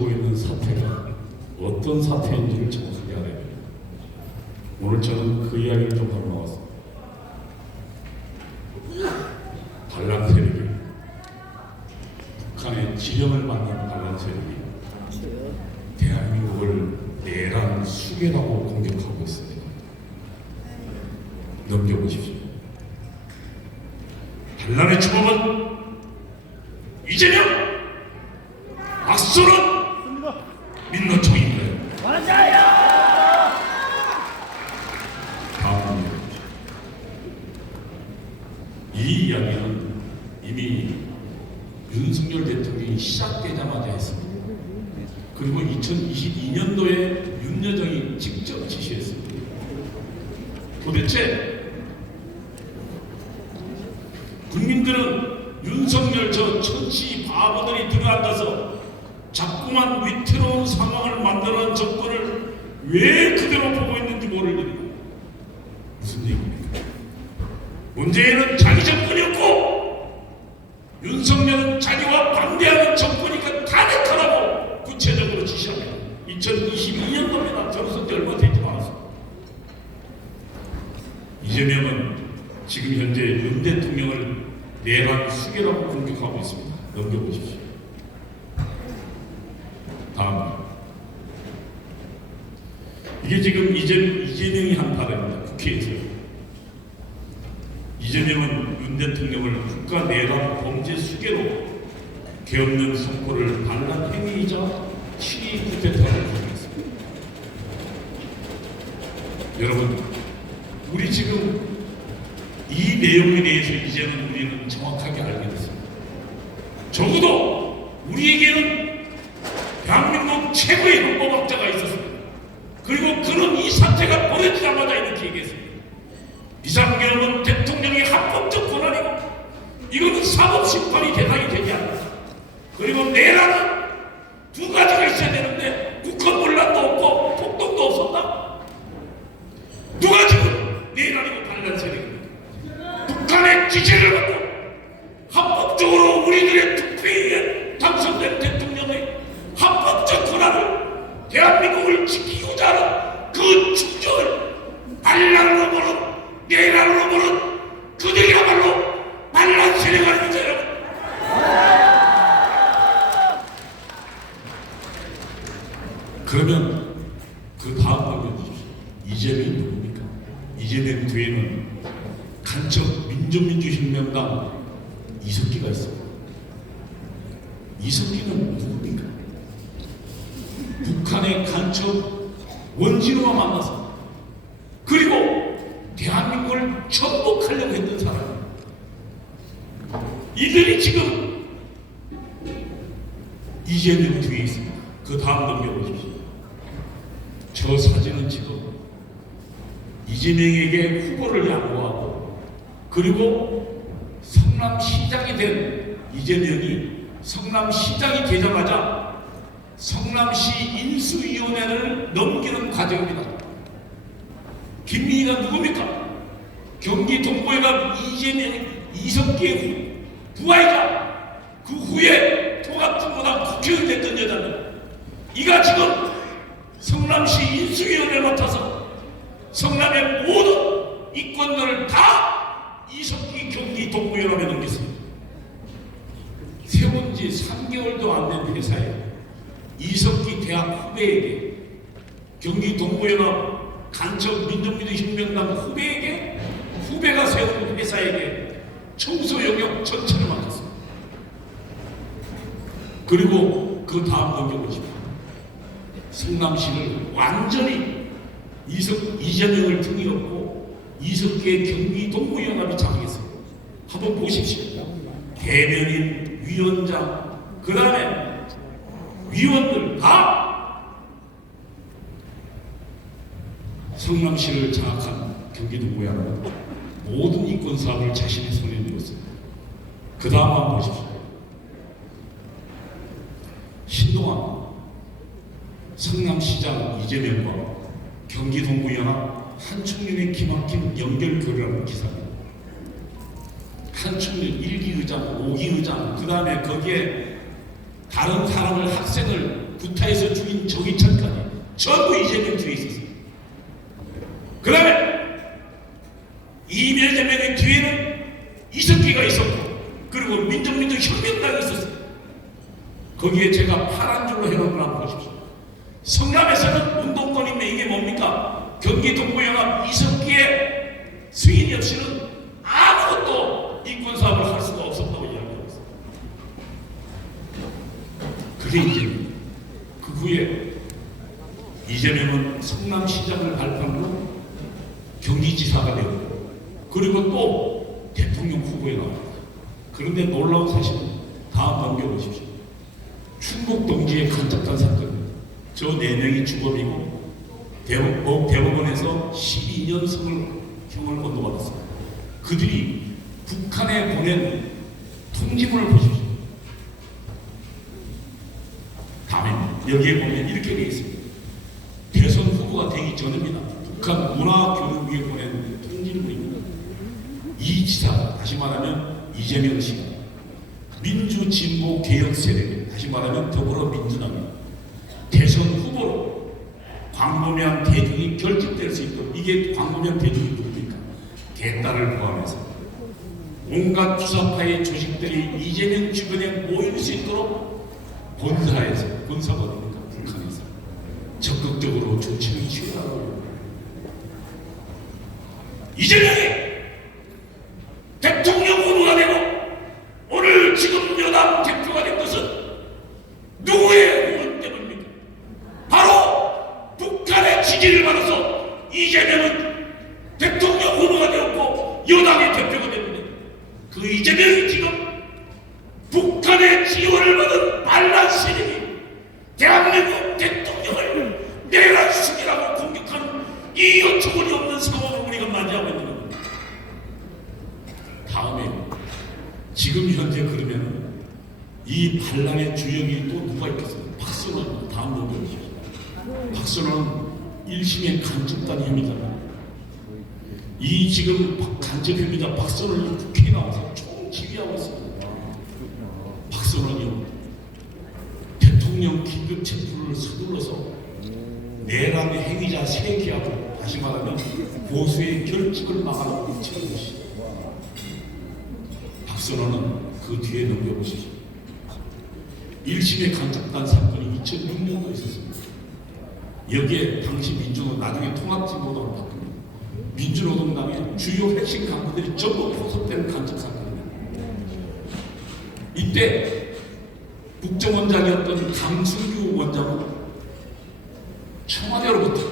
있는 사태가 어떤 사태인지를 정확하게 알아야 됩니다. 오늘 저는 그 이야기를 좀 하고 나왔습니다. 반란 세력이, 북한의 지령을 받는 반란 세력이 대한민국을 내란 수괴라고 공격하고 있습니다. 넘겨보십시오. 반란의 주범은 이재명, 악수는 민노총인가요? 맞아요. 다음 이 이야기는 이미 윤석열 대통령이 시작되자마자 했습니다. 그리고 2022년도에 윤여정이 직접 지시했습니다. 도대체 국민들은 윤석열 저 천치 바보들이 들어앉아서 자꾸만 위태로운 상황을 만들어낸 정권을 왜 그대로 보고 있는지 모르겠습니다. 무슨 얘기입니까? 문재인은 자기 정권이었고 윤석열은 자기와 반대하는 정권이니까 다 됐다라고 구체적으로 지시합니다. 2022년도입니다. 들어선 지 얼마 되지 않았습니다. 이재명은 지금 현재 윤 대통령을 내란 수괴라고 공격하고 있습니다. 넘겨보십시오. 다음. 이게 지금 이재명이 한 발언입니다. 국회에서. 이재명은 윤 대통령을 국가 내란 범죄 수괴로 계엄령 선포를 반란 행위이자 7.2 쿠데타로 규정했습니다. 여러분, 우리 지금 이 내용에 대해서 이제는 우리는 정확하게 알게 됐습니다. 적어도 우리에게는 대한민국 최고의 헌법학자가 있었습니다. 그리고 그는 이 사태가 벌어지자마자 이렇게 얘기했습니다. 비상계엄은 대통령의 합법적 권한이고 이거는 사법심판이 대상이 되지 않는다. 그리고 내란은 두 가지가 있어야 되는데 국헌 논란도 없고 폭동도 없었다. 누가 지금 내란이고 반란 세력입니다. 북한의 지지를 받고 합법적으로 우리들의 투표에 의해 당선된 대통령의 합법적 권한을 대한민국을 지키고자 하는 그 충정을 반란으로 보는 내란으로 보는 그들이야말로 반란 세력 아닙니까 여러분? 그러면 그 다음 보면 이재명이 누굽니까? 이재명 뒤에는 간첩 민주민주혁명당 이석기가 있습니다. 이석기는 누굽니까? 북한의 간첩 원진우와 만나서 그리고 대한민국을 전복하려고 했던 사람입니다. 이들이 지금 이재명 뒤에 있습니다. 그 다음 넘겨보십시오. 저 사진은 지금 이재명에게 후보를 양보하고 그리고 성남시장이 된 이재명이 성남시장이 되자마자 성남시 인수위원회를 넘기는 과정입니다. 김민희가 누굽니까? 경기 동부회가 이석기의 부하이자 그 후에 통합진보당 국회의원 됐던 여자입니다. 이가 지금 성남시 인수위원회를 맡아서 성남의 모든 이권들을 다 이석기 경기 동부연합에 넘겼습니다. 세운 지 3개월도 안 된 회사에 이석기 대학 후배에게 경기 동부연합 간첩 민주민주혁명당 후배에게 후배가 세운 회사에게 청소 영역 전체를 맡겼습니다. 그리고 그 다음 넘겨보십시오. 성남시를 완전히 이재명을 등에 업고 이석기의 경기 동부연합이 장악했어요. 한번 보십시오. 대변인, 위원장, 그 다음에 위원들 다 성남시를 장악한 경기 동부연합은 모든 이권 사업을 자신의 손에 넣었습니다. 그 다음 한번 보십시오. 신동환 성남시장 이재명과 경기 동부연합 한청년의 기막힌 연결 교류라는 기사입니다. 한청년 1기 의장, 5기 의장, 그 다음에 거기에 다른 사람을 학생을 구타에서 죽인 정의찬까지 전부 이재명 뒤에 있었어요. 그 다음에 이재명의 뒤에는 이석기가 있었고, 그리고 민족민족 혁명당이 있었어요. 거기에 제가 파란 줄로 해놓은 걸 한번 보십시오. 성남에서는 운동권이면 이게 뭡니까? 경기 동부연합 이석기의 승인이 없이는 아무것도 인권 사업을 할 수가 없었다고 이야기하고 있어요. 그게 이재명. 그 후에 이재명은 성남시장을 발표하고 경기지사가 되었고, 그리고 또 대통령 후보에 나왔다. 그런데 놀라운 사실은 다음 넘겨보십시오. 충북 동지의 간접단 사건입니다. 저 4명이 주범이고 대법원에서 12년형을 건너받았습니다. 그들이 북한에 보낸 통지문을 보십시오. 다음에 여기에 보면 이렇게 되어 있습니다. 대선 후보가 되기 전입니다. 북한 문화교육위에 보낸 통지문입니다. 이 지사가, 다시 말하면 이재명 씨가 민주진보개혁 세력, 다시 말하면 더불어민주당이 대선 후보로 광범위한 대중이 결집될 수 있도록, 이게 광범위한 대중이 누굽니까? 개딸을 포함해서 온갖 주사파의 조직들이 이재명 주변에 모일 수 있도록 본사에서, 본사가 어딥니까? 북한에서 적극적으로 조치를 취하라고. 이재명이 대통령 후보가 되고 오늘 지금 여당 대표가 된 것은 누구의 후원 때문입니까? 바로 북한의 지지를 받아서 이재명은 대통령 후보가 되었고 여당의 대표가 됐는데, 그 이재명이 지금 북한의 지원을 받은 반란 세력이 대한민국 대통령을 내란 죽이라고 공격하는 이 어처구니 없는 상황을 우리가 맞이하고 있는 겁니다. 다음에 지금 현재 그러면 이 반란의 주역이 또 누가 있겠습니까? 박선원. 다음 보십시오. 박선원은 1심의 간첩단 혐의자입니다. 이 지금 간첩 혐의자 박선원이 국회에 나와서 총지휘하고 있습니다. 박선원이요, 대통령 긴급 체포를 서둘러서 내란 행위자 3개하고, 다시 말하면 보수의 결집을 막아놓고 있는 것이죠. 박선원은 그 뒤에 넘겨보시죠. 1심의 간첩단 사건이 2006년도에 있었습니다. 여기에 당시 민주노동, 나중에 통합진보당으로 바뀝니다. 민주노동당의 주요 핵심 간부들이 전부 포섭된 간첩 사건입니다. 이때 국정원장이었던 강승규 원장은 청와대로부터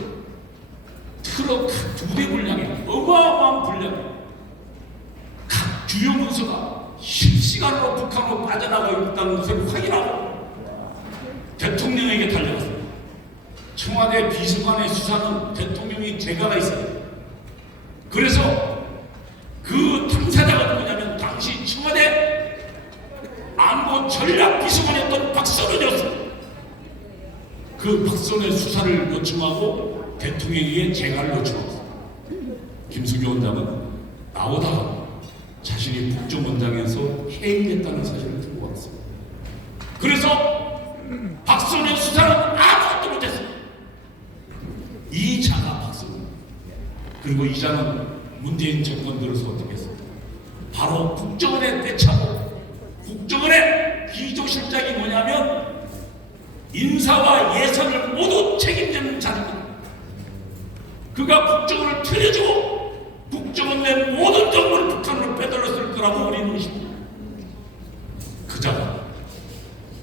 트럭 2대 분량의 어마어마한 분량의 각 주요 문서가 실시간으로 북한으로 빠져나가고 있다는 것을 확인하고 대통령에게 달려갔습니다. 청와대 비서관의 수사는 대통령이 재가가 있어요. 그래서 그 당사자가 누구냐면 당시 청와대 안보 전략 비서관이었던 박선원이었습니다. 그 박선원의 수사를 요청하고 대통령에게 재가를 요청했습니다. 김수교 원장은 나오다가 자신이 국정원장에서 해임됐다는 사실을 들고 왔습니다. 그래서 박선원 수사는 아무것도 못했습니다. 이 자가 박선원. 그리고 이 자는 문재인 정권 들어서 어떻게 했습니까? 바로 국정원에 내차고, 국정원의 비조실장이 뭐냐면 인사와 예산을 모두 책임지는 자입니다. 그가 국정원을 틀어주고 국정원 내 모든 정보를 북한으로 빼돌렸을 거라고 우리는 의심합니다. 그 자가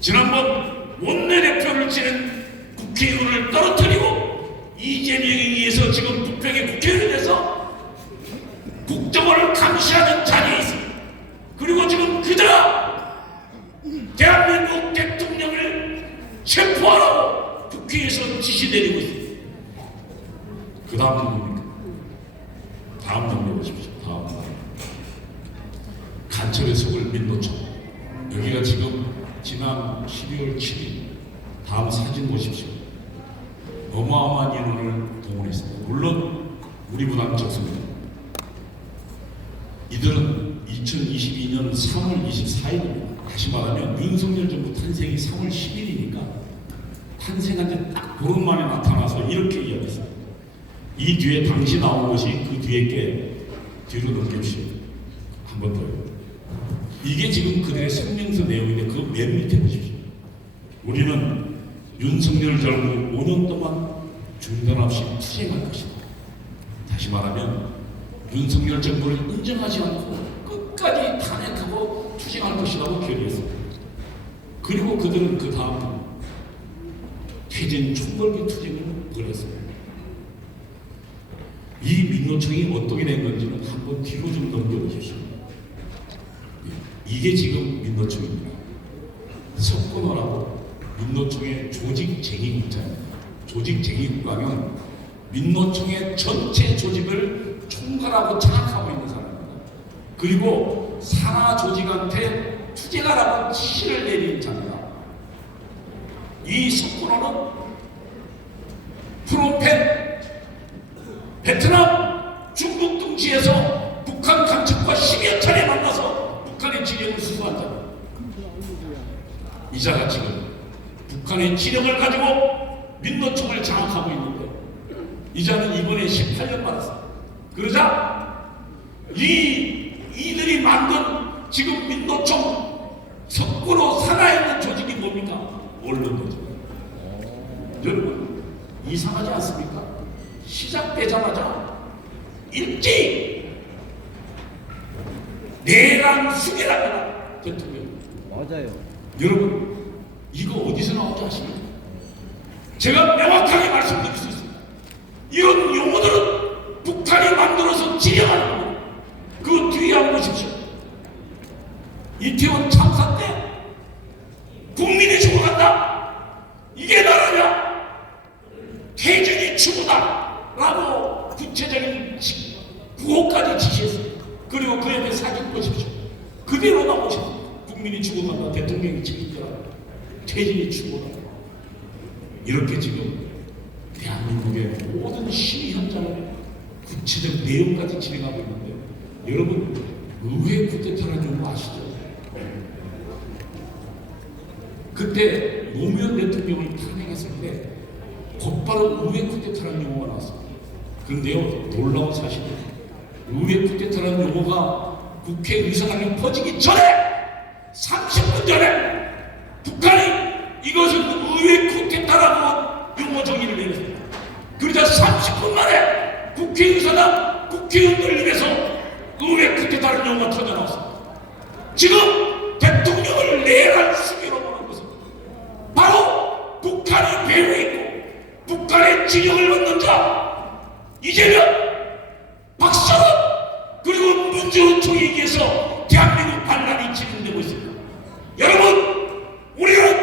지난번 원내대표를 지낸 국회의원을 떨어뜨리고 이재명에 의해서 지금 북평의 국회의원에서 국정원을 감시하는 자리에 있습니다. 그리고 지금 그자 대한민국 대통령을 체포하라고 국회에서 지시 내리고 있습니다. 그 다음은 뭡니까? 다음 넘겨보십시오. 다음 간첩의 속을 민노총. 여기가 지금 지난 12월 7일 다음 사진 보십시오. 어마어마한 인원을 동원했습니다. 물론 우리 부담 적습니다. 이들은 2022년 3월 24일입니다. 다시 말하면 윤석열 정부 탄생이 3월 10일이니까 탄생한 지 딱 보름 만에 나타나서 이렇게 이야기했어요. 이 뒤에 당시 나온 것이 그 뒤에 게 뒤로 넘겨주시오. 한 번 더요. 이게 지금 그들의 성명서 내용인데 그 맨 밑에 보십시오. 우리는 윤석열 정부 5년 동안 중단 없이 투쟁할 것이다. 다시 말하면 윤석열 정부를 인정하지 않고 끝까지 탄핵하고 투쟁할 것이라고 결의했습니다. 그리고 그들은 그 다음 퇴진 총궐기 투쟁을 벌였습니다. 이 민노총이 어떻게 된 건지는 한번 뒤로 좀 넘겨보십시오. 이게 지금 민노총입니다. 석권호라고 민노총의 조직쟁의 국가입니다. 조직쟁의 국가는 민노총의 전체 조직을 총괄하고 장악하고 있는 사람입니다. 그리고 산하 조직한테 투쟁하라고 지시를 내리는 자입니다. 이 석권호는 프놈펜, 베트남, 중국 등지에서 북한 간첩과 10여 차례 만나서 북한의 지령을 수수한 자입니다. 이 자가 지금 북한의 지령을 가지고 민노총을 장악하고 있는데 이 자는 이번에 18년 받았습니다. 그러자 이들이 만든 지금 민노총 석구로 살아있는 조직이 뭡니까? 언론노조. 여러분 이상하지 않습니까? 시작되자마자 일찍 내란 수계랍니다. 대통령. 맞아요. 여러분 이거 어디서 나온지 아십니까? 제가 명확하게 말씀드릴 수 있습니다. 이런 용어들은 북한이 만들어서 지령하는 겁니다. 그 뒤에 한번 보십시오. 이태원 참사 때 국민이 죽어간다. 이게 나라냐? 태진이 추구다 라고 구체적인 구호까지 지시했습니다. 그리고 그 옆에 사진 보십시오. 그대로 나오십니다. 국민이 죽어간다. 대통령이 책임져라. 태진이 추구다. 이렇게 지금 대한민국의 모든 시위 현장을 구체적 내용까지 진행하고 있는데 여러분 의회 쿠데타라는 거 아시죠? 그때 노무현 대통령을 탄핵했을 때 곧바로 의회 쿠데타라는 용어가 나왔습니다. 그런데요 놀라운 사실은 의회 쿠데타라는 용어가 국회의사당에 퍼지기 전에 30분 전에 북한이 이것은 의회 쿠데타라고 용어 정의를 내렸습니다. 그러자 30분 만에 국회의사당 국회의원들 입에서 의회 쿠데타라는 용어가 터져나왔습니다. 지금 대통령을 내란 수비로 보는 것은 바로 북한이 배후있고 북한의 지령을 받는 자 이재명, 박사원 그리고 문재인 총리에게서 대한민국 반란이 진행되고 있습니다. 여러분 우리는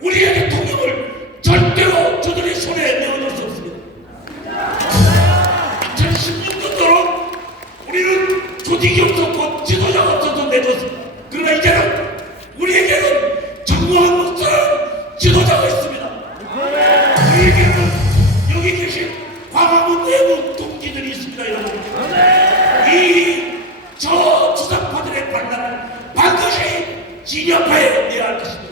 우리의 대통령을 절대로 저들의 손에 내어줄 수 없습니다. 2016년도로 우리는 조직이 없었고 지도자가 없어서 내줬습니다. 그러나 이제는 우리에게는 정무한 목사라는 지도자가 있습니다. 우리에게는 여기 계신 광화문 내부 동지들이 있습니다. 여러분 이 저 주상파들의 반란을 반드시 진압해 내야 할 것입니다.